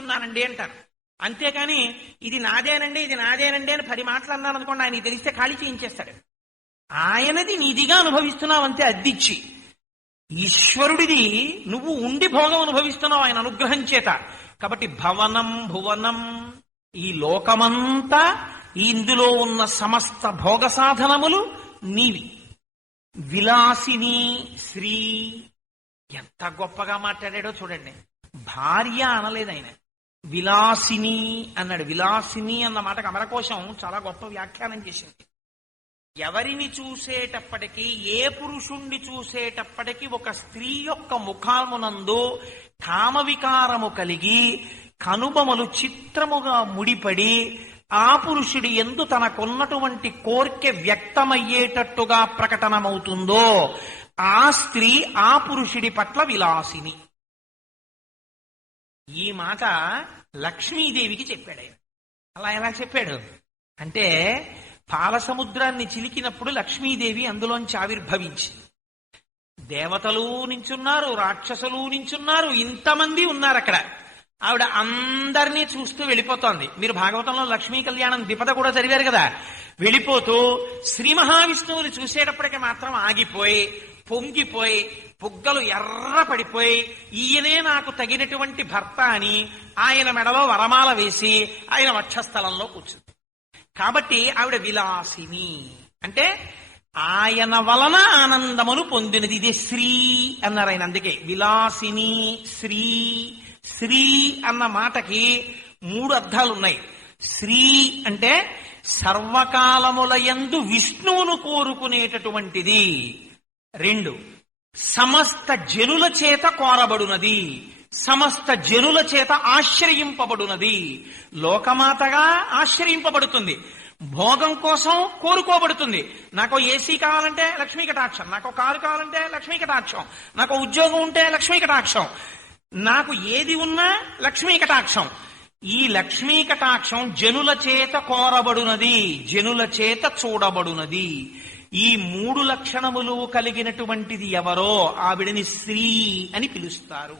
ఉన్నానండి అంటారు. అంతేకాని ఇది నాదేనండి ఇది నాదేనండి అని 10 మాటలు అన్నాను అనుకోండి, ఆయనకి తెలిస్తే ఖాళీ చేయించేస్తాడు. ఆయనది నిధిగా అనుభవిస్తున్నావు అంతే, అద్దిచ్చి. ఈశ్వరుడిది నువ్వు ఉండి భోగం అనుభవిస్తున్నావు ఆయన అనుగ్రహం చేత. కాబట్టి భవనం భువనం, ఈ లోకమంతా, ఇందులో ఉన్న సమస్త భోగ సాధనములు నీవి. విలాసిని శ్రీ, ఎంత గొప్పగా మాట్లాడాడో చూడండి. భార్య అనలేదు ఆయన, విలాసిని అన్నాడు. విలాసిని అన్న మాటకు అమరకోశం చాలా గొప్ప వ్యాఖ్యానం చేసింది. ఎవరిని చూసేటప్పటికీ, ఏ పురుషుణ్ణి చూసేటప్పటికీ ఒక స్త్రీ యొక్క ముఖామునందు కామవికారము కలిగి కనుబొమలు చిత్రముగా ముడిపడి ఆ పురుషుడి యందు తనకున్నటువంటి కోర్కె వ్యక్తమయ్యేటట్టుగా ప్రకటనమవుతుందో ఆ స్త్రీ ఆ పురుషుడి పట్ల విలాసిని. ఈ మాట లక్ష్మీదేవికి చెప్పాడు ఆయన. అలా ఎలా చెప్పాడు అంటే, పాల సముద్రాన్ని చిలికినప్పుడు లక్ష్మీదేవి అందులోంచి ఆవిర్భవించింది. దేవతలు నించున్నారు, రాక్షసులు నించున్నారు, ఇంతమంది ఉన్నారు అక్కడ. ఆవిడ అందరినీ చూస్తూ వెళ్ళిపోతోంది. మీరు భాగవతంలో లక్ష్మీ కళ్యాణం ద్విపద కూడా చదివారు కదా. వెళ్ళిపోతూ శ్రీ మహావిష్ణువుని చూసేటప్పటికి మాత్రం ఆగిపోయి, పొంగిపోయి, బుగ్గలు ఎర్ర పడిపోయి, ఈయనే నాకు తగినటువంటి భర్త అని ఆయన మెడలో వరమాల వేసి ఆయన వక్షస్థలంలో కూర్చుంది. కాబట్టి ఆవిడ విలాసిని అంటే ఆయన వలన ఆనందమును పొందినది. ఇది శ్రీ అన్నారు ఆయన. అందుకే విలాసిని శ్రీ. శ్రీ అన్న మాటకి 3 అర్థాలున్నాయి. శ్రీ అంటే సర్వకాలములయందు విష్ణువును కోరుకునేటటువంటిది. 2, సమస్త జనుల చేత కోరబడునది, సమస్త జనుల చేత ఆశ్రయింపబడునది. లోకమాతగా ఆశ్రయింపబడుతుంది, భోగం కోసం కోరుకోబడుతుంది. నాకు ఏసీ కావాలంటే లక్ష్మీ కటాక్షం, నాకు కారు కావాలంటే లక్ష్మీ కటాక్షం, నాకు ఉద్యోగం ఉంటే లక్ష్మీ కటాక్షం, నాకు ఏది ఉన్నా లక్ష్మీ కటాక్షం. ఈ లక్ష్మీ కటాక్షం జనుల చేత కోరబడునది, జనుల చేత చూడబడునది. ఈ 3 లక్షణములు కలిగినటువంటిది ఎవరో ఆవిడని శ్రీ అని పిలుస్తారు.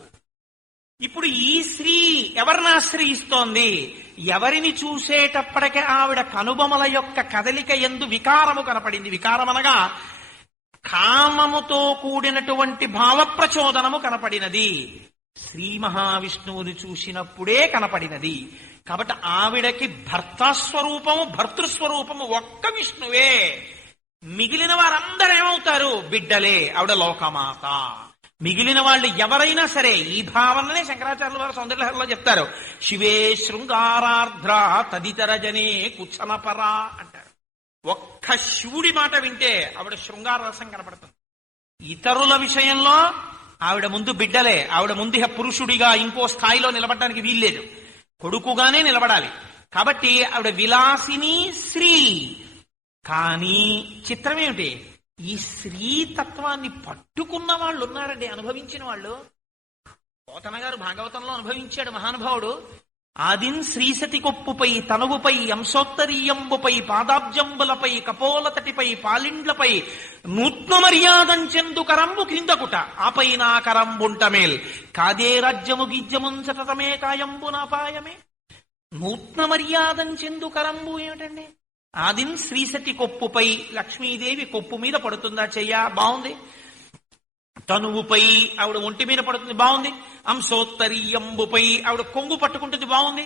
ఇప్పుడు ఈ స్త్రీ ఎవరిని ఆశ్రయిస్తోంది? ఎవరిని చూసేటప్పటికీ ఆవిడ కనుబొమల యొక్క కదలిక యందు వికారము కనపడింది. వికారమనగా కామముతో కూడినటువంటి భావప్రచోదనము కనపడినది. శ్రీ మహావిష్ణువుని చూసినప్పుడే కనపడినది. కాబట్టి ఆవిడకి భర్తాస్వరూపము భర్తృస్వరూపము ఒక్క విష్ణువే. మిగిలిన వారందరూ ఏమవుతారు? బిడ్డలే. ఆవిడ లోకమాత. మిగిలిన వాళ్ళు ఎవరైనా సరే ఈ భావననే శంకరాచార్యుల వారు సౌందర్యలహరిలో చెప్తారు. శివే శృంగారార్ధ్ర తదితర జనే కుచ్చనపరా అంటారు. ఒక్క శివుడి మాట వింటే ఆవిడ శృంగార రసం కనపడుతుంది. ఇతరుల విషయంలో ఆవిడ ముందు బిడ్డలే. ఆవిడ ముందు పురుషుడిగా ఇంకో స్థాయిలో నిలబడడానికి వీల్లేదు, కొడుకుగానే నిలబడాలి. కాబట్టి ఆవిడ విలాసిని శ్రీ. కానీ చిత్రం ఏమిటి? ఈ స్త్రీతత్వాన్ని పట్టుకున్న వాళ్ళు ఉన్నారండి, అనుభవించిన వాళ్ళు. పోతన గారు భాగవతంలో అనుభవించాడు మహానుభావుడు. ఆదిన్ శ్రీసతి కొప్పుపై తనువుపై అంశోత్తరీయంబుపై పాదాబ్జంబులపై కపోలతటిపై పాలిండ్లపై నూత్న మర్యాదంచెందు కరంబు కిందకుట ఆపై నా కరంబుంటమేల్ కాదే రాజ్యము గిజ్యమున్ సతతమే కాయంబు నాపాయమే. నూత్న మర్యాదంచెందు కరంబు ఏమిటండి? ఆదిన్ శ్రీసతి కొప్పుపై, లక్ష్మీదేవి కొప్పు మీద పడుతుందా చెయ్య, బాగుంది. తనువుపై ఆవిడ ఒంటి మీద పడుతుంది, బాగుంది. అంశోత్తరీయంబుపై ఆవిడ కొంగు పట్టుకుంటుంది, బాగుంది.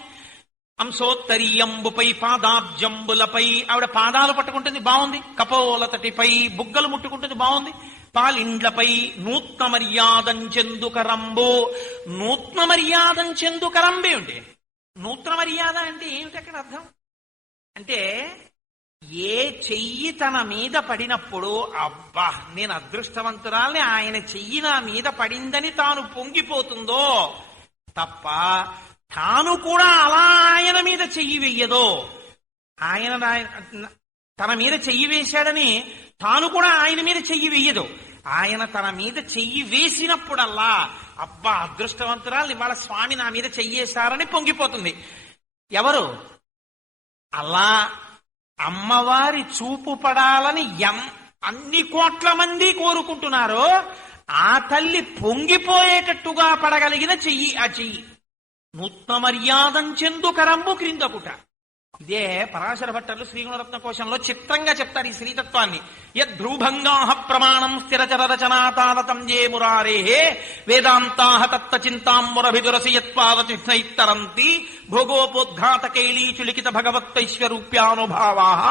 అంశోత్తరీయంబుపై పాదాబ్జంబులపై ఆవిడ పాదాలు పట్టుకుంటుంది, బాగుంది. కపోలతటిపై బుగ్గలు ముట్టుకుంటుంది, బాగుంది. పాలిండ్లపై నూత్న మర్యాదంచెందు కరంబు. నూత్న మర్యాదంచెందు కరంబే ఉంటే, నూత్న మర్యాద అంటే ఏమిటి అక్కడ అర్థం? అంటే ఏ చెయ్యి తన మీద పడినప్పుడు అబ్బా నేను అదృష్టవంతురాల్ని, ఆయన చెయ్యి నా మీద పడిందని తాను పొంగిపోతుందో తప్ప తాను కూడా అలా ఆయన మీద చెయ్యి వెయ్యదో. ఆయన తన మీద చెయ్యి వేశాడని తాను కూడా ఆయన మీద చెయ్యి వెయ్యదు. ఆయన తన మీద చెయ్యి వేసినప్పుడల్లా అబ్బా అదృష్టవంతురాలు ఇవాళ స్వామి నా మీద చెయ్యేశారని పొంగిపోతుంది. ఎవరు అలా అమ్మవారి చూపు పడాలని అన్ని కోట్ల మంది కోరుకుంటున్నారో ఆ తల్లి పొంగిపోయేటట్టుగా పడగలిగిన చెయ్యి ఆ చెయ్యి. నూత్న మర్యాదం చెందు కరంబు క్రిందకుట. ఇదే పరాశర భట్టర్లు శ్రీగుణరత్న కోశంలో చిత్రంగా చెప్తారు ఈ శ్రీతత్వాన్ని. యద్భ్రూభంగాః ప్రమాణం స్థిరచర రచనాతాలతం ఏ మురారే వేదాంతాః తత్వచింతాం మురభిదురసి యత్పాదచిహ్నైత్తరంతి భోగోపోద్ఘాతకైలీచులిఖిత భగవత్తైశ్వర్యూప్యానుభావాః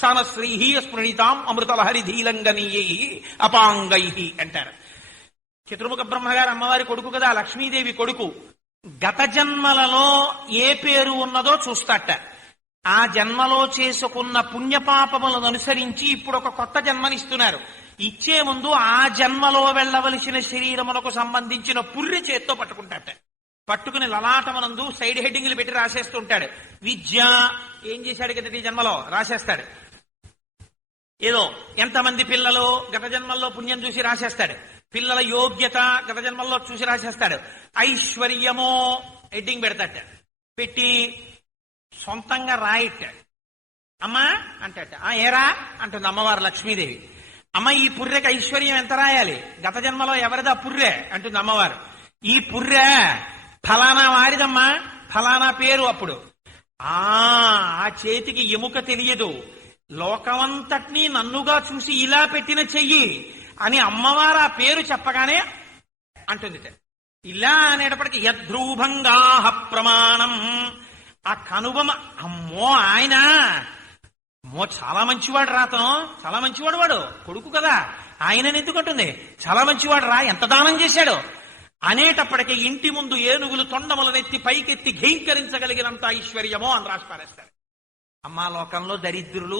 సానశ్రీః స్మృణితాం అమృతలహరిధీలంగనీయై అపాంగైః అంటారు. చతుర్ముఖ బ్రహ్మగారు అమ్మవారి కొడుకు కదా, లక్ష్మీదేవి కొడుకు. గత జన్మలలో ఏ పేరు ఉన్నదో చూస్తాట. ఆ జన్మలో చేసుకున్న పుణ్యపాపములను అనుసరించి ఇప్పుడు ఒక కొత్త జన్మనిస్తున్నారు. ఇచ్చే ముందు ఆ జన్మలో వెళ్ళవలసిన శరీరములకు సంబంధించిన పుర్రె చేత్తో పట్టుకుంటాట. పట్టుకుని లలాటమనందు సైడ్ హెడ్డింగ్లు పెట్టి రాసేస్తుంటాడు. విద్య ఏం చేశాడు కదా ఈ జన్మలో రాసేస్తాడు. ఏదో ఎంతమంది పిల్లలు గత జన్మల్లో పుణ్యం చూసి రాసేస్తాడు. పిల్లల యోగ్యత గత జన్మల్లో చూసి రాసేస్తాడు. ఐశ్వర్యమో హెడ్డింగ్ పెడతాట. పెట్టి సొంతంగా రాయట. అమ్మా అంటట. ఏరా అంటుంది అమ్మవారు లక్ష్మీదేవి. అమ్మ ఈ పుర్రెకి ఐశ్వర్యం ఎంత రాయాలి? గత జన్మలో ఎవరిదా పుర్రె అంటుంది అమ్మవారు. ఈ పుర్రె ఫలానా వారిదమ్మా, ఫలానా పేరు. అప్పుడు ఆ చేతికి ఎముక తెలియదు. లోకమంతటినీ నన్నుగా చూసి ఇలా పెట్టిన చెయ్యి అని అమ్మవారు ఆ పేరు చెప్పగానే అంటుంది. ఇలా అనేటప్పటికి యద్రూభంగాః ప్రమాణం. ఆ కనుబొమ అమ్మో ఆయన అమ్మో చాలా మంచివాడు రాతను, చాలా మంచివాడు వాడు కొడుకు కదా, ఆయనని ఎందుకంటుంది చాలా మంచివాడు రా, ఎంత దానం చేశాడు అనేటప్పటికీ ఇంటి ముందు ఏనుగులు తొండములనెత్తి పైకెత్తి ఘీంకరించగలిగినంత ఐశ్వర్యమో అని రాసి పారేస్తాడు. అమ్మా లోకంలో దరిద్రులు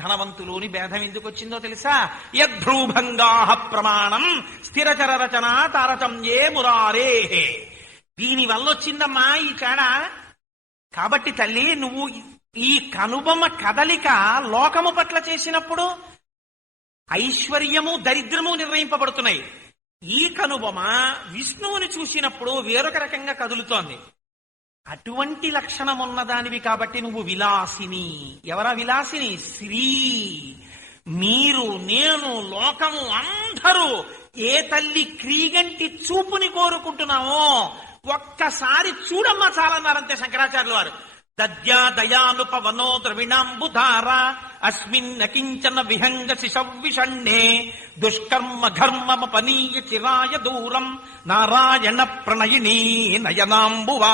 ధనవంతులు అని భేదం ఎందుకు వచ్చిందో తెలుసా? యద్భ్రూభంగాః ప్రమాణం స్థిరచర రచన తారతం ఏ మురారే. దీని వల్ల వచ్చిందమ్మా ఈ తేడా. కాబట్టి తల్లి నువ్వు ఈ కనుబొమ్మ కదలిక లోకము పట్ల చేసినప్పుడు ఐశ్వర్యము దరిద్రము నిర్ణయింపబడుతున్నాయి. ఈ కనుబొమ్మ విష్ణువుని చూసినప్పుడు వేరొక రకంగా కదులుతోంది. అటువంటి లక్షణం ఉన్నదానివి కాబట్టి నువ్వు విలాసిని. ఎవరా విలాసిని? శ్రీ. మీరు, నేను, లోకము అందరూ ఏ తల్లి క్రీగంటి చూపుని కోరుకుంటున్నామో ఒక్కసారి చూడమ్మా చాలన్నారంతే శంకరాచార్యుల వారు. దద్యా దయానుపవనో ద్రవిణాంబుధార అస్మిన్ కించన విహంగ శిశవ్విషణ్ణే దుష్కర్మ ఘర్మమపనీయ చిరాయ దూరం నారాయణ ప్రణయినీ నయనాంబువా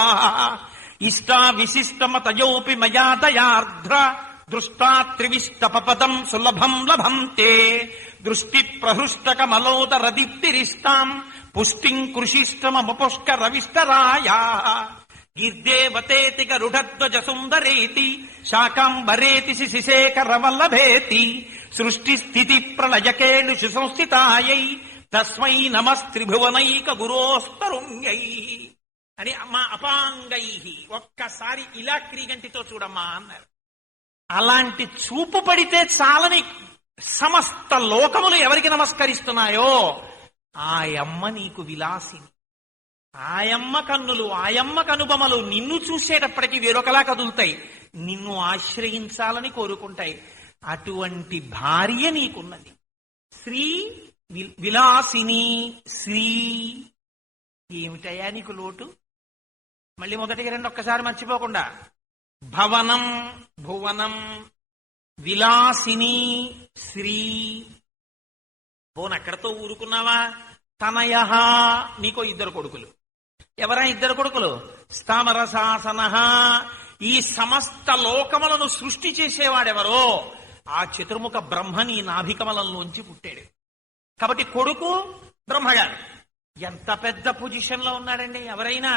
ఇష్టా విశిష్టమతయోపి మయా దయార్ధ్ర దృష్టా త్రివిష్టపదం సులభం లభంతే దృష్టి ప్రహృష్టక మలోదర దీప్తిరిస్తాం పుష్టిం కృషిష్టమపుష్కర విస్తరాయా గిర్దేవతేతి గరుడధ్వజ సుందరేతి శాకాంబరేతి శిశిశేఖర వల్లభేతి సృష్టి స్థితి ప్రళయకేళుషు సంస్థితాయై తస్మై నమస్త్రిభువనైక గురోస్తరుణ్యై అని అమ్మా అపాంగై. ఒక్కసారి ఇలా క్రీగంటితో చూడమ్మా అన్నారు. అలాంటి చూపు పడితే చాలని సమస్త లోకములు ఎవరికి నమస్కరిస్తున్నాయో ఆయమ్మ నీకు విలాసిని. ఆయమ్మ కన్నులు, ఆయమ్మ కనుబొమలు నిన్ను చూసేటప్పటికీ వేరొకలా కదులుతాయి, నిన్ను ఆశ్రయించాలని కోరుకుంటాయి. అటువంటి భార్య నీకున్నది. శ్రీ విలాసిని. శ్రీ ఏమిటయా నీకు లోటు? మళ్ళీ మొదటికి రెండు ఒక్కసారి మర్చిపోకుండా. భవనం భువనం విలాసిని శ్రీ. పోనక్కడతో ఊరుకున్నావా? తనయ నీకో ఇద్దరు కొడుకులు. ఎవరా ఇద్దరు కొడుకులు? స్థామరశాసన. ఈ సమస్త లోకములను సృష్టి చేసేవాడెవరో ఆ చతుర్ముఖ బ్రహ్మని నాభికమలంలోంచి పుట్టాడు. కాబట్టి కొడుకు బ్రహ్మగారు ఎంత పెద్ద పొజిషన్ లో ఉన్నాడండి. ఎవరైనా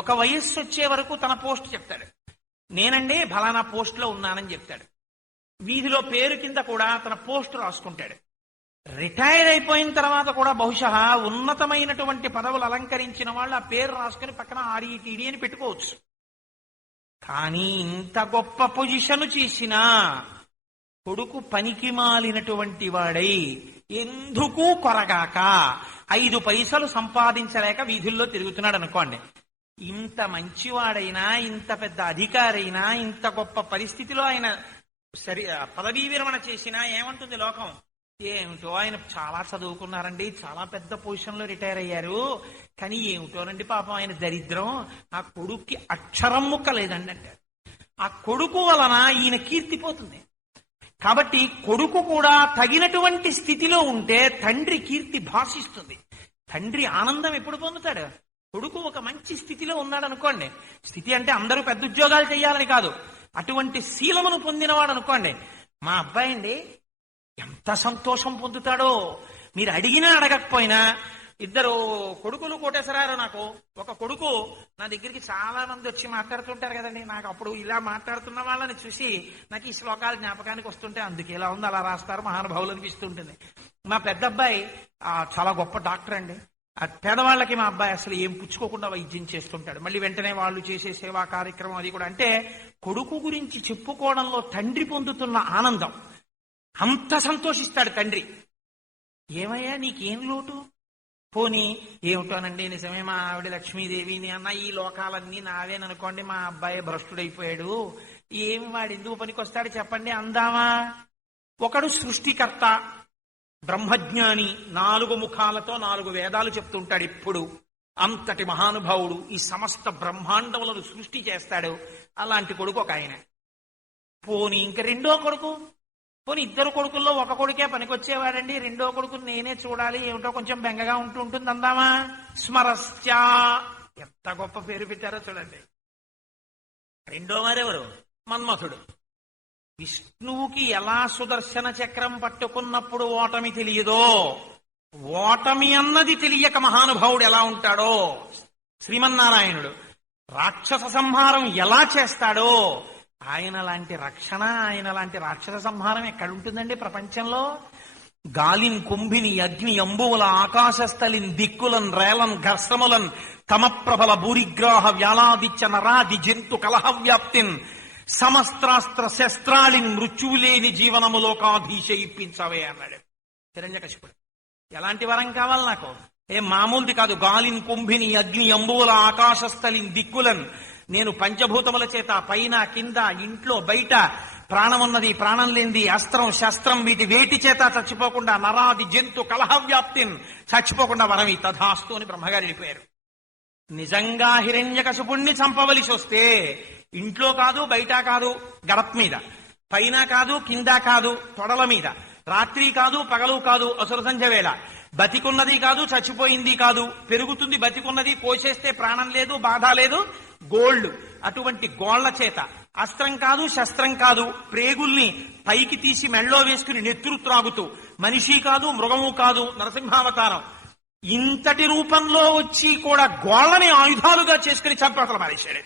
ఒక వయస్సు వచ్చే వరకు తన పోస్ట్ చెప్తాడు. నేనండి ఫలానా పోస్ట్ లో ఉన్నానని చెప్తాడు. వీధిలో పేరు కింద కూడా తన పోస్ట్ రాసుకుంటాడు. రిటైర్ అయిపోయిన తర్వాత కూడా బహుశా ఉన్నతమైనటువంటి పదవులు అలంకరించిన వాళ్ళు ఆ పేరు రాసుకుని పక్కన ఆర్ఈటీడీ అని పెట్టుకోవచ్చు. కానీ ఇంత గొప్ప పొజిషన్ చేసినా కొడుకు పనికి మాలినటువంటి వాడై ఎందుకు కొరగాక 5 పైసలు సంపాదించలేక వీధుల్లో తిరుగుతున్నాడు అనుకోండి. ఇంత మంచివాడైనా, ఇంత పెద్ద అధికారైనా, ఇంత గొప్ప పరిస్థితిలో ఆయన పదవీ విరమణ చేసినా ఏమంటుంది లోకం? ఏమిటో ఆయన చాలా చదువుకున్నారండి, చాలా పెద్ద పొజిషన్ లో రిటైర్ అయ్యారు, కానీ ఏమిటోనండి పాపం ఆయన దరిద్రం, ఆ కొడుక్కి అక్షరం ముక్క లేదండి అంటారు. ఆ కొడుకు వలన ఈయన కీర్తిపోతుంది. కాబట్టి కొడుకు కూడా తగినటువంటి స్థితిలో ఉంటే తండ్రి కీర్తి భాషిస్తుంది. తండ్రి ఆనందం ఎప్పుడు పొందుతాడు? కొడుకు ఒక మంచి స్థితిలో ఉన్నాడు అనుకోండి, స్థితి అంటే అందరూ పెద్ద ఉద్యోగాలు చేయాలని కాదు, అటువంటి శీలమును పొందినవాడు అనుకోండి, మా అబ్బాయి అండి ఎంత సంతోషం పొందుతాడో. మీరు అడిగినా అడగకపోయినా, ఇద్దరు కొడుకులు కోటేశ్వరారు, నాకు ఒక కొడుకు నా దగ్గరికి చాలా మంది వచ్చి మాట్లాడుతుంటారు కదండి, నాకు అప్పుడు ఇలా మాట్లాడుతున్న వాళ్ళని చూసి నాకు ఈ శ్లోకాలు జ్ఞాపకానికి వస్తుంటే, అందుకే ఇలా ఉంది అలా రాస్తారు మహానుభావులు అనిపిస్తుంటుంది. మా పెద్ద అబ్బాయి చాలా గొప్ప డాక్టర్ అండి, పేదవాళ్ళకి మా అబ్బాయి అసలు ఏం పుచ్చుకోకుండా వైద్యం చేస్తుంటాడు, మళ్ళీ వెంటనే వాళ్ళు చేసే సేవా కార్యక్రమం అది కూడా. అంటే కొడుకు గురించి చెప్పుకోవడంలో తండ్రి పొందుతున్న ఆనందం, అంత సంతోషిస్తాడు తండ్రి. ఏమయ్యా నీకేం లోటు? పోనీ ఏమిటోనండి, నిజమే మా ఆవిడ లక్ష్మీదేవిని అన్న ఈ లోకాలన్నీ నావేననుకోండి, మా అబ్బాయి భ్రష్టుడైపోయాడు, ఏం వాడు ఎందుకు పనికొస్తాడు చెప్పండి అందామా? ఒకడు సృష్టికర్త, బ్రహ్మజ్ఞాని, 4 ముఖాలతో 4 వేదాలు చెప్తుంటాడు ఎప్పుడు, అంతటి మహానుభావుడు, ఈ సమస్త బ్రహ్మాండములను సృష్టి చేస్తాడు. అలాంటి కొడుకు ఒక ఆయన. పోనీ ఇంక రెండో కొడుకు, పోనీ ఇద్దరు కొడుకుల్లో ఒక కొడుకే పనికొచ్చేవాడండి, రెండో కొడుకు నేనే చూడాలి, ఏమిటో కొంచెం బెంగగా ఉంటుంది అందామా? స్మరశ్చా, ఎంత గొప్ప పేరు పెట్టారో చూడండి. రెండో వారెవరు? మన్మథుడు. విష్ణువుకి ఎలా సుదర్శన చక్రం పట్టుకున్నప్పుడు ఓటమి తెలియదో, ఓటమి అన్నది తెలియక మహానుభావుడు ఎలా ఉంటాడో, శ్రీమన్నారాయణుడు రాక్షస సంహారం ఎలా చేస్తాడో, ఆయన లాంటి రక్షణ, ఆయన లాంటి రాక్షస సంహారం ఎక్కడుంటుందండి ప్రపంచంలో? గాలిన్ కుంభిని అగ్ని అంబువుల ఆకాశస్థలిన్ దిక్కులన్ రేలన్ ఘర్షములన్ తమప్రబల భూరిగ్రాహ వ్యాలాదిత్య నరాది జంతు కలహవ్యాప్తిన్ సమస్త్రాస్త్ర శస్త్రాళిన్ మృత్యువులేని జీవనములోకాధీశ ఇప్పించవే అన్నాడు హిరణ్యకశిపుడు. ఎలాంటి వరం కావాలి నాకు? ఏం మామూలుది కాదు. గాలిన్ కుంభిని అగ్ని అంబువుల ఆకాశస్థలిన్ దిక్కులన్, నేను పంచభూతముల చేత పైన కింద ఇంట్లో బయట ప్రాణమున్నది ప్రాణం లేనిది అస్త్రం శస్త్రం వీటి వేటి చేత చచ్చిపోకుండా నరాది జంతు కలహవ్యాప్తిన్ చచ్చిపోకుండా వరమి తథాస్తు అని బ్రహ్మగారు వెళ్ళిపోయారు. నిజంగా హిరణ్యకశిపుణ్ణి చంపవలసి వస్తే ఇంట్లో కాదు బయట కాదు, గడప మీద, పైన కాదు కింద కాదు, తొడల మీద, రాత్రి కాదు పగలు కాదు, అసుర సంధ్య వేళ, బతికున్నది కాదు చచ్చిపోయింది కాదు, పెరుగుతుంది బతికున్నది, కోసేస్తే ప్రాణం లేదు బాధ లేదు, గోళ్లు, అటువంటి గోళ్ల చేత అస్త్రం కాదు శస్త్రం కాదు, ప్రేగుల్ని పైకి తీసి మెళ్ళో వేసుకుని నెత్తురు త్రాగుతూ, మనిషి కాదు మృగము కాదు, నరసింహావతారం, ఇంతటి రూపంలో వచ్చి కూడా గోళ్లని ఆయుధాలుగా చేసుకుని చంపతల మారేశాడు.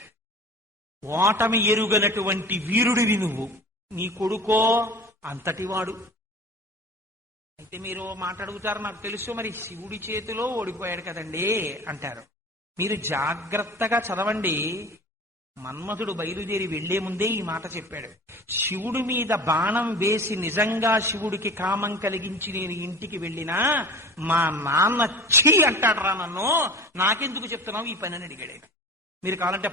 ఓటమి ఎరుగనటువంటి వీరుడివి నువ్వు, నీ కొడుకో అంతటివాడు. అయితే మీరు మాట్లాడుగుతారు, నాకు తెలుసు, మరి శివుడి చేతిలో ఓడిపోయాడు కదండి అంటారు. మీరు జాగ్రత్తగా చదవండి. మన్మథుడు బయలుదేరి వెళ్లే ముందే ఈ మాట చెప్పాడు. శివుడి మీద బాణం వేసి నిజంగా శివుడికి కామం కలిగించి నేను ఇంటికి వెళ్ళినా మా నాన్న ఛీ అంటాడరా నన్ను, నాకెందుకు చెప్తున్నావు ఈ పని అని అడిగాడు. మీరు కావాలంటే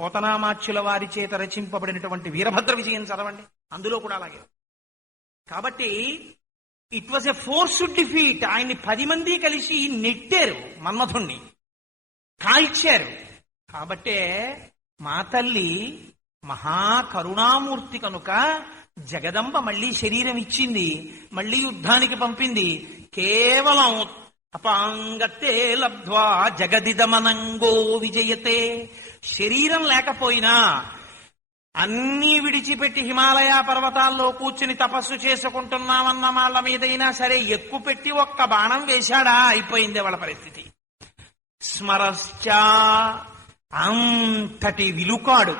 పోతనామాచ్యుల వారి చేత రచింపబడినటువంటి వీరభద్ర విజయం చదవండి, అందులో కూడా అలాగే. కాబట్టి it was a forced defeat. ఆయన్ని 10 మంది కలిసి నెట్టారు, మన్మథుణ్ణి కాల్చారు. కాబట్టే మా తల్లి మహాకరుణామూర్తి కనుక జగదంబ మళ్ళీ శరీరం ఇచ్చింది, మళ్ళీ యుద్ధానికి పంపింది. కేవలం అపాంగతే లబ్ధ్వా జగదిదమనంగో విజయతే. శరీరం లేకపోయినా అన్నీ విడిచిపెట్టి హిమాలయ పర్వతాల్లో కూర్చుని తపస్సు చేసుకుంటున్నామన్న వాళ్ళ మీదైనా సరే ఎక్కువ పెట్టి ఒక్క బాణం వేశాడా అయిపోయింది వాళ్ళ పరిస్థితి. స్మరశ్చ, అంతటి విలుకాడు.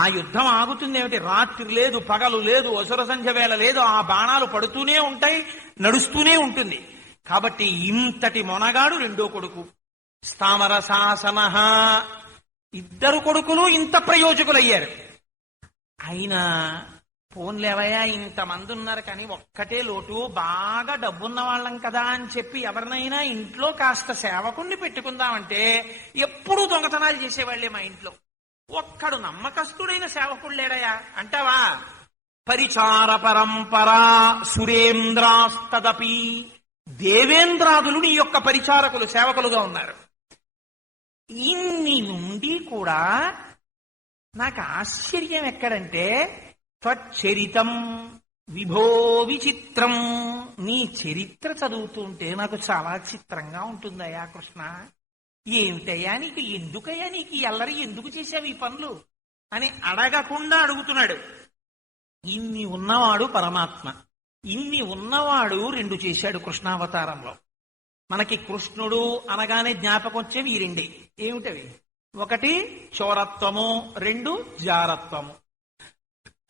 ఆ యుద్ధం ఆగుతుందేమిటి? రాత్రి లేదు పగలు లేదు, అసుర సంధ్య వేళ లేదు, ఆ బాణాలు పడుతూనే ఉంటాయి, నడుస్తూనే ఉంటుంది. కాబట్టి ఇంతటి మొనగాడు రెండో కొడుకు స్థామర శాసన. ఇద్దరు కొడుకులు ఇంత ప్రయోజకులయ్యారు. అయినా పోన్లేవయ్యా ఇంతమంది ఉన్నారు కానీ ఒక్కటే లోటు, బాగా డబ్బున్న వాళ్ళం కదా అని చెప్పి ఎవరినైనా ఇంట్లో కాస్త సేవకుణ్ణి పెట్టుకుందామంటే ఎప్పుడూ దొంగతనాలు చేసేవాళ్లే మా ఇంట్లో. ఒక్కడు నమ్మకస్తుడైన సేవకుడు లేడయా అంటావా? పరిచార పరంపరా సురేంద్రాస్తదపి, దేవేంద్రాదులు నీ యొక్క పరిచారకులు, సేవకులుగా ఉన్నారు. ఇన్ని నుండి కూడా నాకు ఆశ్చర్యం ఎక్కడంటే, త్వచ్చరితం విభో విచిత్రం, నీ చరిత్ర చదువుతుంటే నాకు చాలా చిత్రంగా ఉంటుందయ్యా కృష్ణ. ఏమిటయ్యా నీకు, ఎందుకయ్యా నీకు ఎల్లరి, ఎందుకు చేశావు ఈ పనులు అని అడగకుండా అడుగుతున్నాడు. ఇన్ని ఉన్నవాడు పరమాత్మ, ఇన్ని ఉన్నవాడు రెండు చేశాడు కృష్ణావతారంలో. మనకి కృష్ణుడు అనగానే జ్ఞాపకం వచ్చేవి ఈ రెండే. ఏమిటవి? ఒకటి చోరత్వము, రెండు జారత్వము.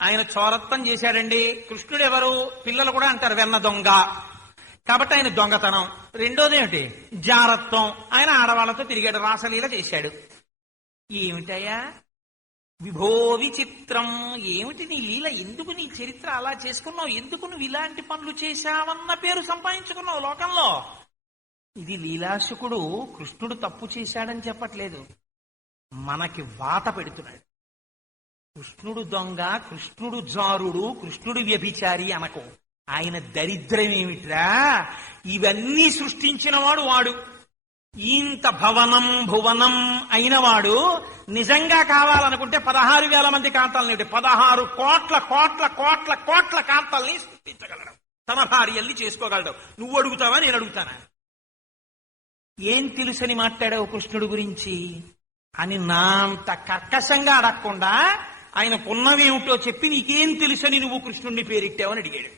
ఆయన చోరత్వం చేశాడండి. కృష్ణుడు ఎవరు? పిల్లలు కూడా అంటారు వెన్న దొంగ, కాబట్టి ఆయన దొంగతనం. రెండోది ఏమిటి? జారత్వం, ఆయన ఆడవాళ్లతో తిరిగాడు, రాసలీల చేశాడు. ఏమిటయ్యా విభో విచిత్రం, ఏమిటి నీ లీల, ఎందుకు నీ చరిత్ర అలా చేసుకున్నావు, ఎందుకు నువ్వు ఇలాంటి పనులు చేశావన్న పేరు సంపాదించుకున్నావు లోకంలో. ఇది లీలాశుకుడు కృష్ణుడు తప్పు చేశాడని చెప్పట్లేదు, మనకి వాత పెడుతున్నాడు. కృష్ణుడు దొంగ, కృష్ణుడు జారుడు, కృష్ణుడు వ్యభిచారి అనకు. ఆయన దరిద్రం ఏమిట్రా, ఇవన్నీ సృష్టించిన వాడు వాడు. ఇంత భవనం భువనం అయిన వాడు నిజంగా కావాలనుకుంటే 16,000 మంది కాంతాలని, 16 కోట్ల కోట్ల కోట్ల కోట్ల కాంతాలని సృష్టించగలడు, తన భార్యల్ని చేసుకోగలడు. నువ్వు అడుగుతావా, నేను అడుగుతానా? ఏం తెలుసని మాట్లాడావు కృష్ణుడు గురించి అని నా అంత కర్కశంగా అడగకుండా ఆయనకున్నవేమిటో చెప్పి నీకేం తెలుసని నువ్వు కృష్ణుడిని పేరెట్టావని అడిగాడు.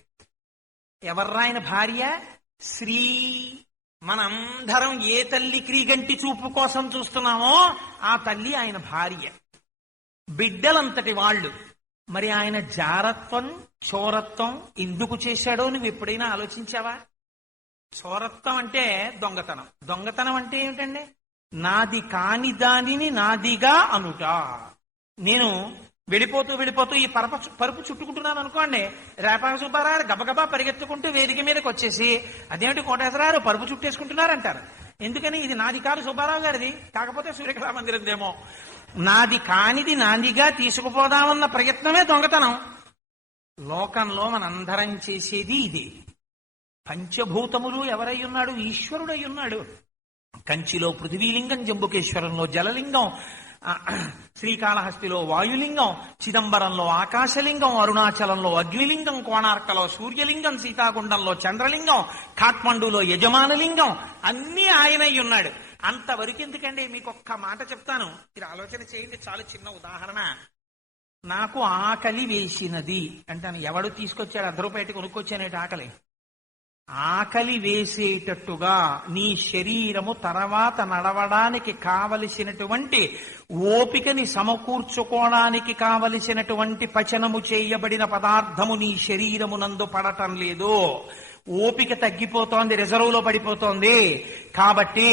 ఎవర్రా ఆయన భార్య? శ్రీ. మనందరం ఏ తల్లి క్రీగంటి చూపు కోసం చూస్తున్నామో ఆ తల్లి ఆయన భార్య, బిడ్డలంతటి వాళ్ళు. మరి ఆయన జారత్వం చోరత్వం ఎందుకు చేశాడో నువ్వు ఎప్పుడైనా ఆలోచించావా? చోరత్వం అంటే దొంగతనం, దొంగతనం అంటే ఏమిటండి? నాది కాని దానిని నాదిగా అనుట. నేను వెళ్ళిపోతూ వెళ్ళిపోతూ ఈ పరుపు చుట్టుకుంటున్నాను అనుకోండి, రేపాక సుబ్బారావు గబగబా పరిగెత్తుకుంటూ వేదిక మీదకి వచ్చేసి అదేమిటి కోటేశ్వరారు పరుపు చుట్టేసుకుంటున్నారంటారు. ఎందుకని? ఇది నాది కాదు సుబ్బారావు గారిది, కాకపోతే సూర్యకళా మందిరందేమో. నాది కానిది నాదిగా తీసుకుపోదామన్న ప్రయత్నమే దొంగతనం. లోకంలో మనందరం చేసేది ఇదే. పంచభూతములు ఎవరై ఉన్నాడు? ఈశ్వరుడై ఉన్నాడు. కంచిలో పృథివీలింగం, జంబుకేశ్వరంలో జలలింగం, శ్రీకాళహస్తిలో వాయులింగం, చిదంబరంలో ఆకాశలింగం, అరుణాచలంలో అగ్నిలింగం, కోణార్కలో సూర్యలింగం, సీతాకుండంలో చంద్రలింగం, కాఠ్మండూలో యజమానలింగం, అన్నీ ఆయనై ఉన్నాడు. అంతవరకు ఎందుకండి? మీకు ఒక్క మాట చెప్తాను, మీరు ఆలోచన చేయండి. చాలా చిన్న ఉదాహరణ. నాకు ఆకలి వేసినది అంటాను. ఎవడు తీసుకొచ్చాడు? ₹1 కొనుక్కొచ్చానేటి ఆకలి? ఆకలి వేసేటట్టుగా నీ శరీరము తర్వాత నడవడానికి కావలసినటువంటి ఓపికని సమకూర్చుకోవడానికి కావలసినటువంటి పచనము చేయబడిన పదార్థము నీ శరీరమునందు పడటం లేదు. ఓపిక తగ్గిపోతోంది, రిజర్వులో పడిపోతోంది. కాబట్టి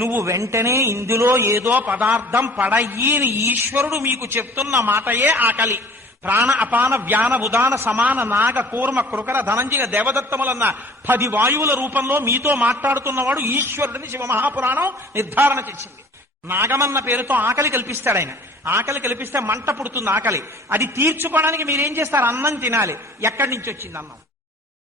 నువ్వు వెంటనే ఇందులో ఏదో పదార్థం పడయ్యి ఈశ్వరుడు మీకు చెప్తున్న మాటయే ఆకలి. ప్రాణ అపాన వ్యాన ఉదాన సమాన నాగ కూర్మ కృకర ధనంజయ దేవదత్తములన్న 10 వాయువుల రూపంలో మీతో మాట్లాడుతున్నవాడు ఈశ్వరుడిని శివమహాపురాణం నిర్ధారణ చేసింది. నాగమన్న పేరుతో ఆకలి కల్పిస్తాడు ఆయన. ఆకలి కల్పిస్తే మంట పుడుతుంది ఆకలి. అది తీర్చుకోవడానికి మీరేం చేస్తారు? అన్నం తినాలి. ఎక్కడి నుంచి వచ్చింది అన్నం?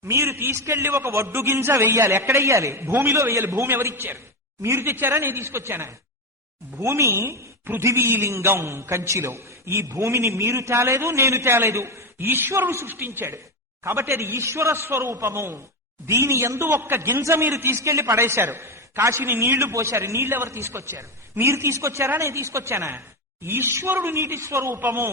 మీరు తీసుకెళ్లి ఒక వడ్డు గింజ వెయ్యాలి. ఎక్కడెయ్యాలి? భూమిలో వెయ్యాలి. భూమి ఎవరిచ్చారు? మీరు తెచ్చారా, నేను తీసుకొచ్చానా? భూమి పృథివీలింగం కంచిలో. ఈ భూమిని మీరు తేలేదు, నేను తేలేదు, ఈశ్వరుడు సృష్టించాడు. కాబట్టి అది ఈశ్వర స్వరూపము. దీని యందు ఒక్క గింజ మీరు తీసుకెళ్లి పడేశారు. కాసిని నీళ్లు పోశారు. నీళ్లు ఎవరు తీసుకొచ్చారు? మీరు తీసుకొచ్చారా, నేను తీసుకొచ్చానా? ఈశ్వరుడు నీటి స్వరూపము.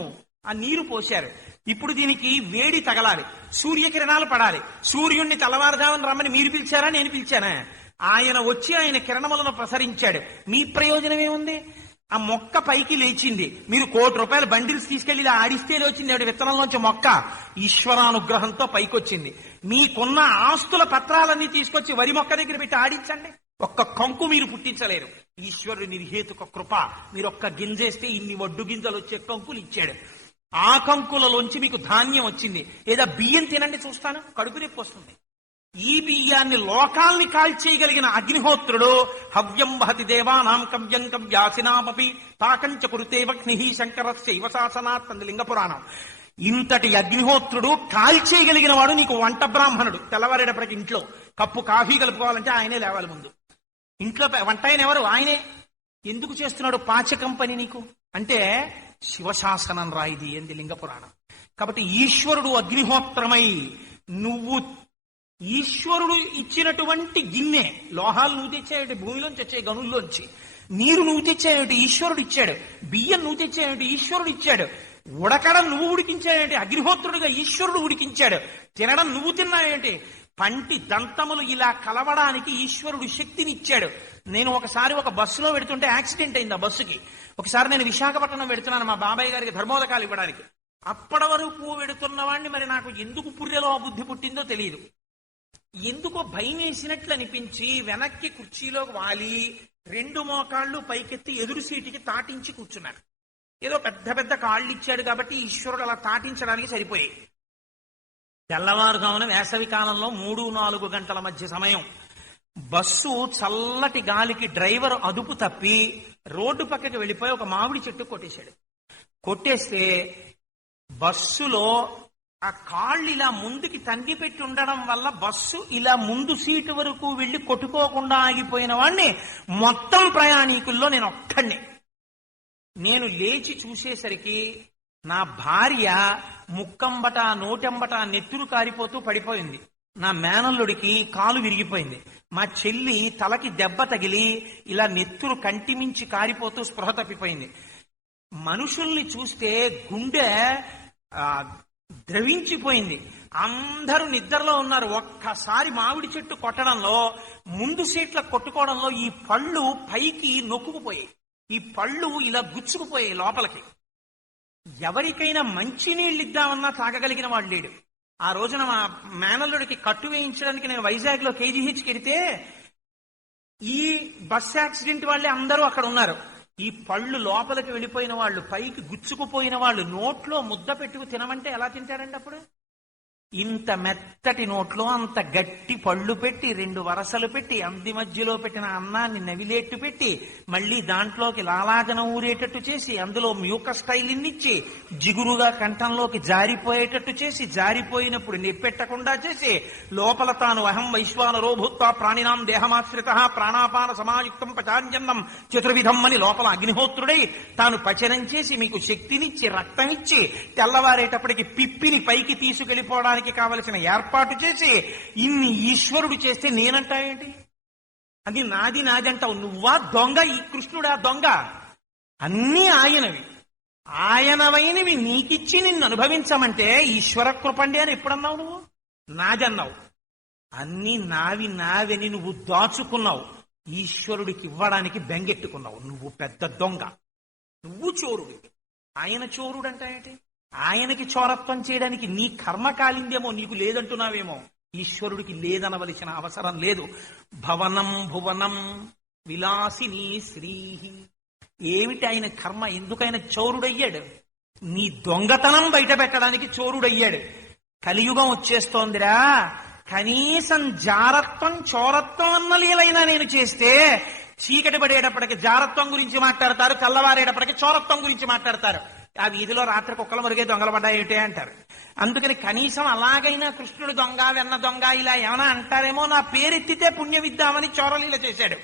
ఆ నీరు పోశారు. ఇప్పుడు దీనికి వేడి తగలాలి, సూర్యకిరణాలు పడాలి. సూర్యుణ్ణి తెల్లవారుజామున రమ్మని మీరు పిలిచారా, నేను పిలిచానా? ఆయన వచ్చి ఆయన కిరణములను ప్రసరించాడు. మీ ప్రయోజనం ఏముంది? ఆ మొక్క పైకి లేచింది. మీరు ₹1,00,00,000 బండిల్స్ తీసుకెళ్లి ఇలా ఆడిస్తే లేచింది. ఆవిడ విత్తనంలోంచి మొక్క ఈశ్వరానుగ్రహంతో పైకొచ్చింది. మీకున్న ఆస్తుల పత్రాలన్నీ తీసుకొచ్చి వరి మొక్క దగ్గర పెట్టి ఆడించండి, ఒక్క కంకు మీరు పుట్టించలేరు. ఈశ్వరుడు నిర్హేతుక కృప. మీరు ఒక్క గింజేస్తే ఇన్ని వడ్డు గింజలు వచ్చే కంకులు ఇచ్చాడు. ఆ కంకులలోంచి మీకు ధాన్యం వచ్చింది. ఏదో బియ్యం తినండి చూస్తాను, కడుపు నొప్పి వస్తుంది. ఈ బియ్యాన్ని లోకాల్ని కాల్చేయగలిగిన అగ్నిహోత్రుడు హవ్యం వహతి దేవానాం కవ్యం కవ్యాసినామపి తాకంచ కురుతే వగ్ని శంకరస్య ఇవ శాసనాత్ అంది లింగ పురాణం. ఇంతటి అగ్నిహోత్రుడు కాల్చేయగలిగిన వాడు నీకు వంట బ్రాహ్మణుడు. తెల్లవారేటప్పటికి ఇంట్లో కప్పు కాఫీ కలుపుకోవాలంటే ఆయనే లేవాలి ముందు. ఇంట్లో వంట ఆయన ఎవరు? ఆయనే. ఎందుకు చేస్తున్నాడు పాచకం పని నీకు అంటే శివశాసనం రాయిది ఏంది లింగ పురాణం. కాబట్టి ఈశ్వరుడు అగ్నిహోత్రమై నువ్వు ఈశ్వరుడు ఇచ్చినటువంటి గిన్నె, లోహాలు నువ్వు తెచ్చాయంటే భూమిలోంచి వచ్చే గనుల్లోంచి, నీరు నువ్వు తెచ్చాయంటే ఈశ్వరుడు ఇచ్చాడు, బియ్యం నువ్వు తెచ్చాయంటే ఈశ్వరుడు ఇచ్చాడు, ఉడకడం నువ్వు ఉడికించాయంటే అగ్నిహోత్రుడిగా ఈశ్వరుడు ఉడికించాడు, తినడం నువ్వు తిన్నాయంటే పంటి దంతములు ఇలా కలవడానికి ఈశ్వరుడు శక్తినిచ్చాడు. నేను ఒకసారి ఒక బస్సులో పెడుతుంటే యాక్సిడెంట్ అయింది ఆ బస్సుకి. ఒకసారి నేను విశాఖపట్నం పెడుతున్నాను మా బాబాయ్ గారికి ధర్మోదకాలు ఇవ్వడానికి. అప్పటి వరకు పెడుతున్న వాడిని మరి నాకు ఎందుకు పుర్రెలో బుద్ధి పుట్టిందో తెలియదు. ఎందుకో భయం వేసినట్లు అనిపించి వెనక్కి కుర్చీలోకి వాలి 2 మోకాళ్ళు పైకెత్తి ఎదురు సీటుకి తాటించి కూర్చున్నాను. ఏదో పెద్ద పెద్ద కాళ్ళు ఇచ్చాడు కాబట్టి ఈశ్వరుడు అలా తాటించడానికి సరిపోయాయి. తెల్లవారుజామున వేసవి కాలంలో 3-4 గంటల మధ్య సమయం. బస్సు చల్లటి గాలికి డ్రైవర్ అదుపు తప్పి రోడ్డు పక్కకి వెళ్ళిపోయి ఒక మామిడి చెట్టు కొట్టేశాడు. కొట్టేస్తే బస్సులో ఆ కాళ్ళు ఇలా ముందుకి తండ్రి పెట్టి ఉండడం వల్ల బస్సు ఇలా ముందు సీటు వరకు వెళ్లి కొట్టుకోకుండా ఆగిపోయిన వాడిని మొత్తం ప్రయాణికుల్లో నేను ఒక్కడిని. నేను లేచి చూసేసరికి నా భార్య ముక్కంబట నోటెంబట నెత్తురు కారిపోతూ పడిపోయింది. నా మేనల్లుడికి కాలు విరిగిపోయింది. మా చెల్లి తలకి దెబ్బ తగిలి ఇలా నెత్తురు కంటిమించి కారిపోతూ స్పృహ తప్పిపోయింది. మనుషుల్ని చూస్తే గుండె ద్రవించిపోయింది. అందరూ నిద్రలో ఉన్నారు. ఒక్కసారి మామిడి చెట్టు కొట్టడంలో, ముందు సీట్ల కొట్టుకోవడంలో ఈ పళ్ళు పైకి నొక్కుకుపోయాయి. ఈ పళ్ళు ఇలా గుచ్చుకుపోయాయి లోపలికి. ఎవరికైనా మంచినీళ్ళు ఇద్దామన్నా తాగగలిగిన వాడు లేడు. ఆ రోజున మా మేనల్లుడికి కట్టు వేయించడానికి నేను వైజాగ్ లో కేజీహెచ్కి వెడితే ఈ బస్ యాక్సిడెంట్ వాళ్ళే అందరూ అక్కడ ఉన్నారు. ఈ పళ్ళు లోపలికి వెళ్ళిపోయిన వాళ్ళు, పైకి గుచ్చుకుపోయిన వాళ్ళు నోట్లో ముద్ద పెట్టుకు తినమంటే ఎలా తింటారండి అప్పుడు? ఇంత మెత్తటి నోట్లో అంత గట్టి పళ్ళు పెట్టి 2 వరసలు పెట్టి అంది మధ్యలో పెట్టిన అన్నాన్ని నవిలేట్టు పెట్టి మళ్ళీ దాంట్లోకి లాలాజనం ఊరేటట్టు చేసి అందులో మ్యూకస్ స్టైలిన్నిచ్చి జిగురుగా కంఠంలోకి జారిపోయేటట్టు చేసి జారిపోయినప్పుడు నిప్పెట్టకుండా చేసి లోపల తాను అహం వైశ్వానరో భూత్వా ప్రాణినాం దేహమాశ్రిత ప్రాణాపాన సమాయుక్తం పచాంజన్నం చతుర్విధం అని లోపల అగ్నిహోత్రుడై తాను పచనం చేసి మీకు శక్తినిచ్చి రక్తమిచ్చి తెల్లవారేటప్పటికి పిప్పిని పైకి తీసుకెళ్లిపోవడానికి కావలసిన ఏర్పాటు చేసి ఇన్ని ఈశ్వరుడు చేస్తే నేనంటావేంటి? అది నాది నాది అంటావు. నువ్వా దొంగ? ఈ కృష్ణుడా దొంగ? అన్నీ ఆయనవి. ఆయనవైనవి నీకిచ్చి నిన్ను అనుభవించమంటే ఈశ్వర కృపండి అని ఎప్పుడన్నావు? నువ్వు నాదన్నావు. అన్నీ నావి నావని నువ్వు దాచుకున్నావు. ఈశ్వరుడికి ఇవ్వడానికి బెంగెట్టుకున్నావు. నువ్వు పెద్ద దొంగ, నువ్వు చోరుడు. ఆయన చోరుడు అంటాయేంటి? ఆయనకి చోరత్వం చేయడానికి నీ కర్మ కాలిందేమో, నీకు లేదంటున్నావేమో. ఈశ్వరుడికి లేదనవలసిన అవసరం లేదు. భవనం భువనం విలాసిని శ్రీహి. ఏమిటి ఆయన కర్మ? ఎందుకైనా చోరుడయ్యాడు? నీ దొంగతనం బయట పెట్టడానికి చోరుడయ్యాడు. కలియుగం వచ్చేస్తోందిరా, కనీసం జారత్వం చోరత్వం అన్న లీలైనా నేను చేస్తే చీకటి పడేటప్పటికి జారత్వం గురించి మాట్లాడతారు, కల్లవారేటప్పటికి చోరత్వం గురించి మాట్లాడతారు. ఆ వీధిలో రాత్రి కుక్కలు మురిగే దొంగలు పడ్డాయిటే అంటారు. అందుకని కనీసం అలాగైనా కృష్ణుడు దొంగ, వెన్న దొంగ ఇలా ఏమైనా అంటారేమో, నా పేరెత్తితే పుణ్యవిద్దామని చోరలీల చేశాడు.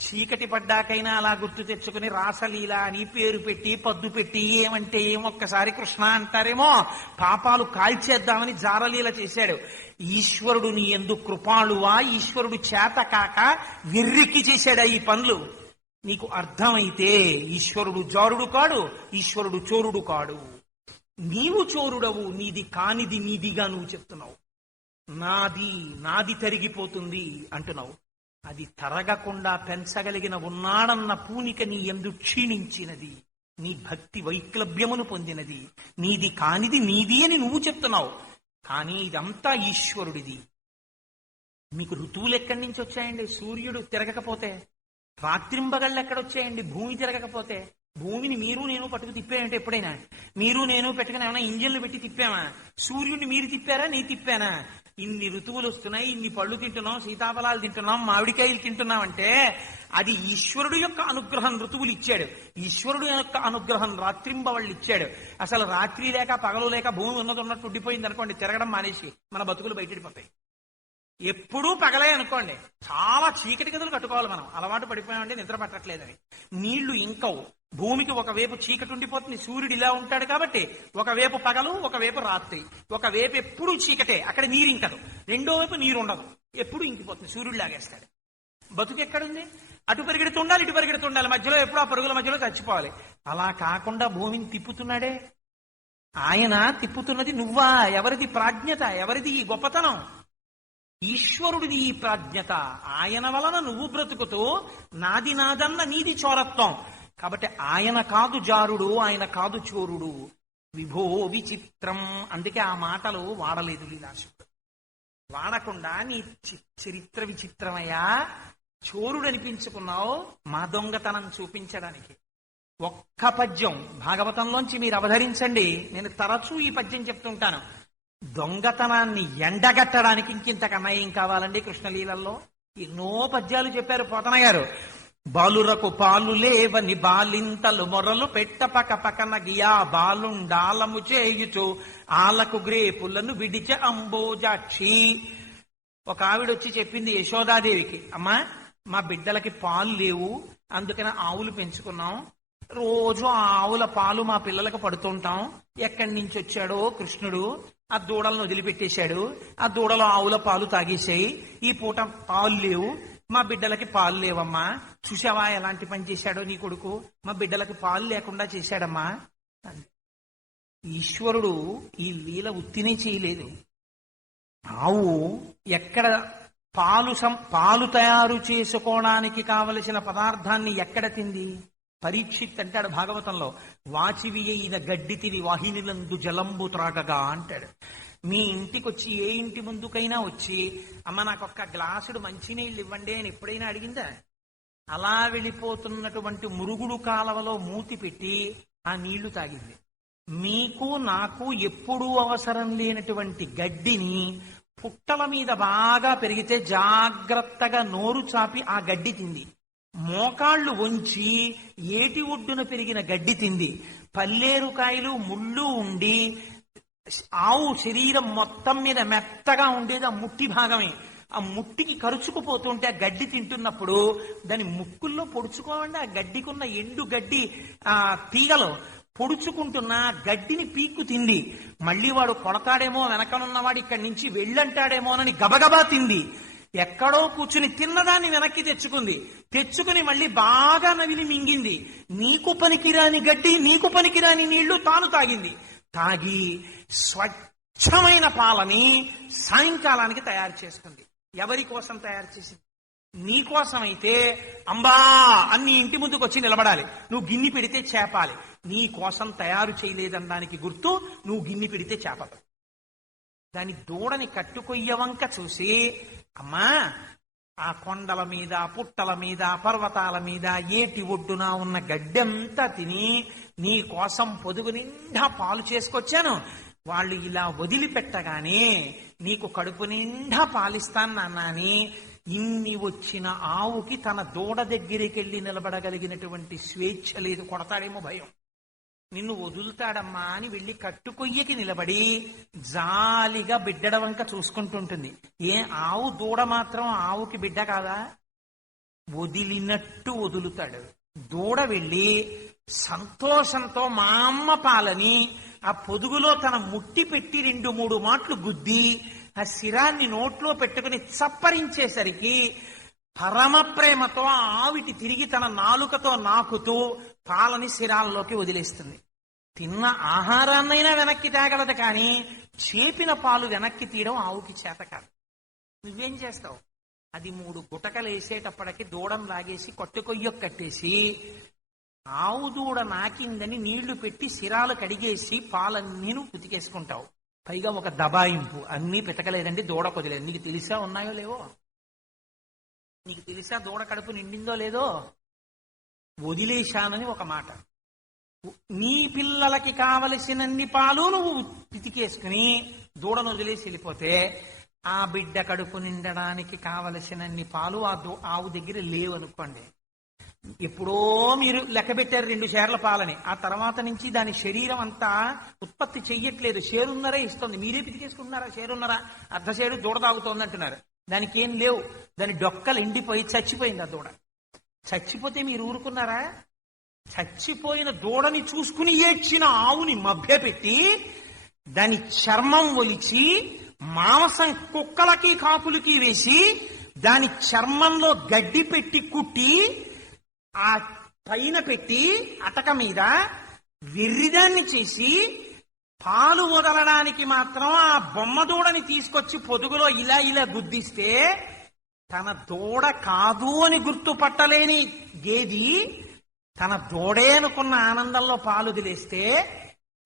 చీకటి పడ్డాకైనా అలా గుర్తు తెచ్చుకుని రాసలీల అని పేరు పెట్టి పద్దు పెట్టి ఏమంటే ఏమొక్కసారి కృష్ణ అంటారేమో, పాపాలు కాల్చేద్దామని జారలీల చేశాడు. ఈశ్వరుడు నీ ఎందు కృపాళువా? ఈశ్వరుడు చేత కాక వెర్రికి చేశాడా ఈ పనులు? నీకు అర్థమైతే ఈశ్వరుడు జారుడు కాడు, ఈశ్వరుడు చోరుడు కాడు. నీవు చోరుడవు, నీది కానిది నీదిగా నువ్వు చెప్తున్నావు. నాది నాది తరిగిపోతుంది అంటున్నావు. అది తరగకుండా పెంచగలిగిన ఉన్నాడన్న పూనిక నీ యందు క్షీణించినది. నీ భక్తి వైక్లభ్యమును పొందినది. నీది కానిది నీది అని నువ్వు చెప్తున్నావు, కానీ ఇదంతా ఈశ్వరుడిది. మీకు ఋతువులు ఎక్కడి నుంచి వచ్చాయండి? సూర్యుడు తిరగకపోతే. రాత్రింబగళ్ళు ఎక్కడొచ్చాయండి? భూమి తిరగకపోతే. భూమిని మీరు నేను పట్టుకు తిప్పాయంటే ఎప్పుడైనా మీరు నేను పెట్టుకుని ఏమైనా ఇంజన్లు పెట్టి తిప్పామా? సూర్యుడిని మీరు తిప్పారా, నీ తిప్పానా? ఇన్ని ఋతువులు వస్తున్నాయి, ఇన్ని పళ్ళు తింటున్నాం, సీతాఫలాలు తింటున్నాం, మామిడికాయలు తింటున్నాం అంటే అది ఈశ్వరుడు యొక్క అనుగ్రహం. ఋతువులు ఇచ్చాడు ఈశ్వరుడు యొక్క అనుగ్రహం. రాత్రింబవళ్ళు ఇచ్చాడు. అసలు రాత్రి లేక పగలు లేక భూమి ఉన్నది ఉన్నట్టు ఉండిపోయింది అనుకోండి, తిరగడం మానేసి మన బతుకులు బయటడిపోతాయి. ఎప్పుడూ పగలే అనుకోండి, చాలా చీకటి గదులు కట్టుకోవాలి మనం. అలవాటు పడిపోయామంటే నిద్ర పట్టట్లేదని. నీళ్లు ఇంకవు. భూమికి ఒకవైపు చీకటి ఉండిపోతుంది, సూర్యుడు ఇలా ఉంటాడు కాబట్టి ఒకవైపు పగలు, ఒకవైపు రాత్రి. ఒకవైపు ఎప్పుడు చీకటే, అక్కడ నీరు ఇంకదు. రెండో వైపు నీరు ఉండదు, ఎప్పుడు ఇంకిపోతుంది, సూర్యుడు లాగేస్తాడు. బతుకు ఎక్కడుంది? అటు పరిగెడుతుండాలి, ఇటు పరిగెడుతుండాలి, మధ్యలో ఎప్పుడు ఆ పరుగుల మధ్యలో చచ్చిపోవాలి. అలా కాకుండా భూమిని తిప్పుతున్నాడే ఆయన. తిప్పుతున్నది నువ్వా? ఎవరిది ప్రాజ్ఞత? ఎవరిది ఈ గొప్పతనం? ఈశ్వరుడిది ఈ ప్రాజ్ఞత. ఆయన వలన నువ్వు బ్రతుకుతూ నాది నాదన్న నీది చోరత్వం. కాబట్టి ఆయన కాదు జారుడు, ఆయన కాదు చోరుడు. విభో విచిత్రం. అందుకే ఆ మాటలు వాడలేదు లీలాశుడు. వాడకుండా నీ చరిత్ర విచిత్రమయ్యా, చోరుడు అనిపించుకున్నావు మా దొంగతనం చూపించడానికి. ఒక్క పద్యం భాగవతంలోంచి మీరు అవధరించండి. నేను తరచూ ఈ పద్యం చెప్తుంటాను. దొంగతనాన్ని ఎండగట్టడానికి ఇంకింతకన్నా ఏం కావాలండి కృష్ణలీలల్లో? ఎన్నో పద్యాలు చెప్పారు పోతన గారు. బాలురకు పాలు లేవని బాలింతలు మొరలు పెట్ట పక పకన గియా బాలుండాలము చేయుచు ఆలకు గ్రేపులను విడిచ అంబోజాక్షి. ఒక ఆవిడ వచ్చి చెప్పింది యశోదాదేవికి, అమ్మా మా బిడ్డలకి పాలు లేవు, అందుకని ఆవులు పెంచుకున్నాం. రోజు ఆ ఆవుల పాలు మా పిల్లలకు పడుతుంటాం. ఎక్కడి నుంచి వచ్చాడో కృష్ణుడు ఆ దూడలను వదిలిపెట్టేశాడు. ఆ దూడలో ఆవుల పాలు తాగేశాయి. ఈ పూట పాలు లేవు, మా బిడ్డలకి పాలు లేవమ్మా. చూసావా ఎలాంటి పని చేశాడో నీ కొడుకు? మా బిడ్డలకి పాలు లేకుండా చేశాడమ్మా. ఈశ్వరుడు ఈ లీల ఉత్తినే చేయలేదు. ఆవు ఎక్కడ పాలు తయారు చేసుకోవడానికి కావలసిన పదార్థాన్ని ఎక్కడ తింది? పరీక్షిత్ అంటాడు భాగవతంలో, వాచివి అయిన గడ్డి తిని వాహినిలందు జలంబు త్రాగగా అంటాడు. మీ ఇంటికి వచ్చి, ఏ ఇంటి ముందుకైనా వచ్చి, అమ్మ నాకు ఒక్క గ్లాసుడు మంచినీళ్ళు ఇవ్వండి అని ఎప్పుడైనా అడిగిందా? అలా వెళ్ళిపోతున్నటువంటి మురుగుడు కాలవలో మూతి పెట్టి ఆ నీళ్లు తాగింది. మీకు నాకు ఎప్పుడూ అవసరం లేనటువంటి గడ్డిని పుట్టల మీద బాగా పెరిగితే జాగ్రత్తగా నోరు చాపి ఆ గడ్డి తింది. మోకాళ్లు వంచి ఏటి ఒడ్డున పెరిగిన గడ్డి తింది. పల్లేరుకాయలు ముళ్ళు ఉండి ఆవు శరీరం మొత్తం మీద మెత్తగా ఉండేది ఆ ముట్టి భాగమే. ఆ ముట్టికి కరుచుకుపోతుంటే ఆ గడ్డి తింటున్నప్పుడు దాని ముక్కుల్లో పొడుచుకోవండి. ఆ గడ్డికున్న ఎండు గడ్డి ఆ తీగలో పొడుచుకుంటున్న గడ్డిని పీక్కు తింది. మళ్ళీ వాడు కొడతాడేమో, వెనకనున్నవాడు ఇక్కడి నుంచి వెళ్ళంటాడేమోనని గబగబా తింది. ఎక్కడో కూర్చుని తిన్నదాన్ని వెనక్కి తెచ్చుకుని మళ్ళీ బాగా నవిలి మింగింది. నీకు పనికిరాని గడ్డి, నీకు పనికిరాని నీళ్లు తాను తాగింది. తాగి స్వచ్ఛమైన పాలని సాయంకాలానికి తయారు చేసుకుంది. ఎవరి కోసం తయారు చేసింది? నీ కోసమైతే అంబా అన్ని ఇంటి ముందుకు వచ్చి నిలబడాలి, నువ్వు గిన్నె పెడితే చేపాలి. నీ కోసం తయారు చేయలేదనడానికి గుర్తు నువ్వు గిన్నె పెడితే చేపలు. దాని దూడని కట్టుకొయ్యవంక చూసి, అమ్మా ఆ కొండల మీద, పుట్టల మీద, పర్వతాల మీద, ఏటి ఒడ్డున ఉన్న గడ్డంతా తిని నీ కోసం పొదుగు నిండా పాలు చేసుకొచ్చాను. వాళ్ళు ఇలా వదిలిపెట్టగానే నీకు కడుపు నిండా పాలిస్తాను నాన్నని ఇన్ని వచ్చిన ఆవుకి తన దూడ దగ్గరికి వెళ్ళి నిలబడగలిగినటువంటి స్వేచ్ఛ లేదు. కొడతాడేమో భయం. నిన్ను వదులుతాడమ్మా అని వెళ్ళి కట్టుకొయ్యకి నిలబడి జాలిగా బిడ్డడ వంక చూసుకుంటుంటుంది. ఆవు దూడ మాత్రం ఆవుకి బిడ్డ కాదా? వదిలినట్టు వదులుతాడు. దూడ వెళ్ళి సంతోషంతో మా అమ్మ పాలని ఆ పొదుగులో తన ముట్టి పెట్టి 2-3 మాటలు గుద్ది ఆ శిరాన్ని నోట్లో పెట్టుకుని చప్పరించేసరికి పరమ ప్రేమతో ఆ ఆవిటి తిరిగి తన నాలుకతో నాకుతూ పాలని శిరాల్లోకి వదిలేస్తుంది. తిన్న ఆహారాన్నైనా వెనక్కి తేగలదు, కానీ చేపిన పాలు వెనక్కి తీయడం ఆవుకి చేత కాదు. నువ్వేం చేస్తావు? అది 3 గుటకలు వేసేటప్పటికి దూడం లాగేసి కొట్టుకొయ్య కట్టేసి ఆవు దూడ నాకిందని నీళ్లు పెట్టి శిరాలు కడిగేసి పాలన్నీ ఉతికేసుకుంటావు. పైగా ఒక దబాయింపు, అన్నీ పితకలేదండి దూడ కొదిలేదు. నీకు తెలిసా ఉన్నాయో లేవో? నీకు తెలిసా దూడ కడుపు నిండిందో లేదో? వదిలేశానని ఒక మాట. నీ పిల్లలకి కావలసినన్ని పాలు నువ్వు పితికేసుకుని దూడను వదిలేసి వెళ్ళిపోతే ఆ బిడ్డ కడుపు నిండడానికి కావలసినన్ని పాలు ఆవు దగ్గర లేవు అనుకోండి. ఎప్పుడో మీరు లెక్క పెట్టారు 2 షేర్ల పాలని, ఆ తర్వాత నుంచి దాని శరీరం అంతా ఉత్పత్తి చెయ్యట్లేదు, షేరున్నరే ఇస్తుంది. మీరే పితికేసుకుంటున్నారా? షేరున్నరా? అర్ధ షేరు దూడ తాగుతోంది అంటున్నారు. దానికి ఏం లేవు, దాని డొక్కలు ఎండిపోయి చచ్చిపోయింది. ఆ దూడ చచ్చిపోతే మీరు ఊరుకున్నారా? చచ్చిపోయిన దూడని చూసుకుని ఏడ్చిన ఆవుని మభ్యపెట్టి దాని చర్మం ఒలిచి మాంసం కుక్కలకి కాకులకి వేసి దాని చర్మంలో గడ్డి పెట్టి కుట్టి ఆ పైన పెట్టి అటక మీద వెర్రిదాన్ని చేసి పాలు వదలడానికి మాత్రం ఆ బొమ్మ దూడని తీసుకొచ్చి పొదుగులో ఇలా ఇలా గుద్దిస్తే తన దూడ కాదు అని గుర్తుపట్టలేని గేది తన దూడే అనుకున్న ఆనందంలో పాలు వదిలేస్తే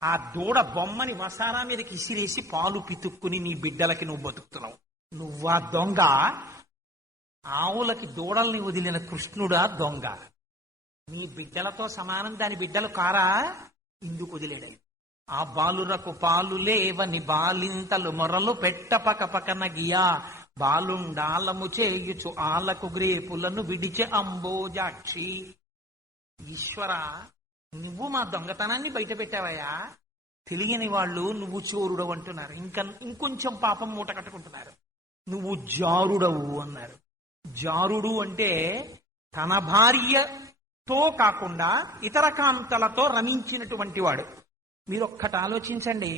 ఆ దూడ బొమ్మని వసారా మీదకి ఇసిరేసి పాలు పితుక్కుని నీ బిడ్డలకి నువ్వు బతుకుతున్నావు. నువ్వా దొంగ? ఆవులకి దూడల్ని వదిలిన కృష్ణుడా దొంగ? నీ బిడ్డలతో సమానం దాని బిడ్డలు కారా? ఇందుకు వదిలేడని. ఆ బాలురకు పాలు లేవని బాలింతలు మొరలు పెట్ట పక పకన గియా బాలుండాలము చేయుచు ఆలకు గ్రేపులను విడిచే అంబోజాక్షి. ఈశ్వర, నువ్వు మా దొంగతనాన్ని బయట పెట్టావయ్యా. తెలియని వాళ్ళు నువ్వు చోరుడవు అంటున్నారు, ఇంకొంచెం పాపం మూట కట్టుకుంటున్నారు. నువ్వు జారుడవు అన్నారు. జారుడు అంటే తన భార్యతో కాకుండా ఇతర కాంతలతో రమించినటువంటి వాడు. మీరు ఒక్కటి ఆలోచించండి,